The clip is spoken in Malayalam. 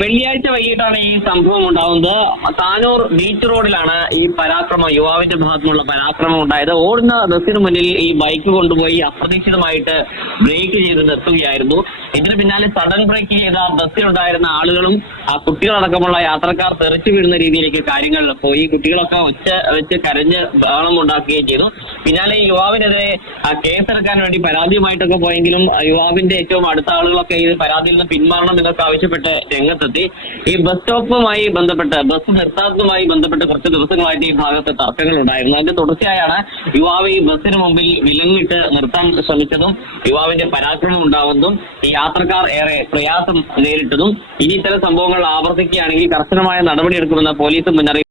വെള്ളിയാഴ്ച വൈകിട്ടാണ് ഈ സംഭവം ഉണ്ടാവുന്നത്. താനൂർ ബീച്ച് റോഡിലാണ് ഈ പരാക്രമം യുവാവിന്റെ ഭാഗത്തുനിന്നുള്ള പരാക്രമം ഉണ്ടായത്. ഓടുന്ന ബസ്സിന് മുന്നിൽ ഈ ബൈക്ക് കൊണ്ടുപോയി അപ്രതീക്ഷിതമായിട്ട് ബ്രേക്ക് ചെയ്ത് നിർത്തുകയായിരുന്നു. ഇതിന് പിന്നാലെ സഡൻ ബ്രേക്ക് ചെയ്ത ബസ്സിലുണ്ടായിരുന്ന ആളുകളും ആ കുട്ടികളടക്കമുള്ള യാത്രക്കാർ തെറിച്ചു വീഴുന്ന രീതിയിലേക്ക് കാര്യങ്ങൾ പോയി. കുട്ടികളൊക്കെ ഒച്ച വെച്ച് കരഞ്ഞ് ബഹളം ഉണ്ടാക്കുകയും ചെയ്തു. പിന്നാലെ യുവാവിനെതിരെ കേസെടുക്കാൻ വേണ്ടി പരാതിയുമായിട്ടൊക്കെ പോയെങ്കിലും യുവാവിന്റെ ഏറ്റവും അടുത്ത ആളുകളൊക്കെ ഈ പരാതിയിൽ നിന്ന് പിന്മാറണം എന്നൊക്കെ ആവശ്യപ്പെട്ട് രംഗത്തെത്തി. ഈ ബസ് സ്റ്റോപ്പുമായി ബന്ധപ്പെട്ട് ബസ് നിർത്താത്തതുമായി ബന്ധപ്പെട്ട് കുറച്ച് ദിവസങ്ങളായിട്ട് ഈ ഭാഗത്ത് തർക്കങ്ങൾ ഉണ്ടായിരുന്നു അതിന്റെ തുടർച്ചയായാണ് യുവാവ് ഈ ബസ്സിന് മുമ്പിൽ വിലങ്ങിട്ട് നിർത്താൻ ശ്രമിച്ചതും യുവാവിന്റെ പരാക്രമം ഉണ്ടാവുന്നതും ഈ യാത്രക്കാർ ഏറെ പ്രയാസം നേരിട്ടതും. ഇനി ഇത്തരം സംഭവങ്ങൾ ആവർത്തിക്കുകയാണെങ്കിൽ കർശനമായ നടപടിയെടുക്കുമെന്ന് പോലീസ് മുന്നറിയിപ്പ്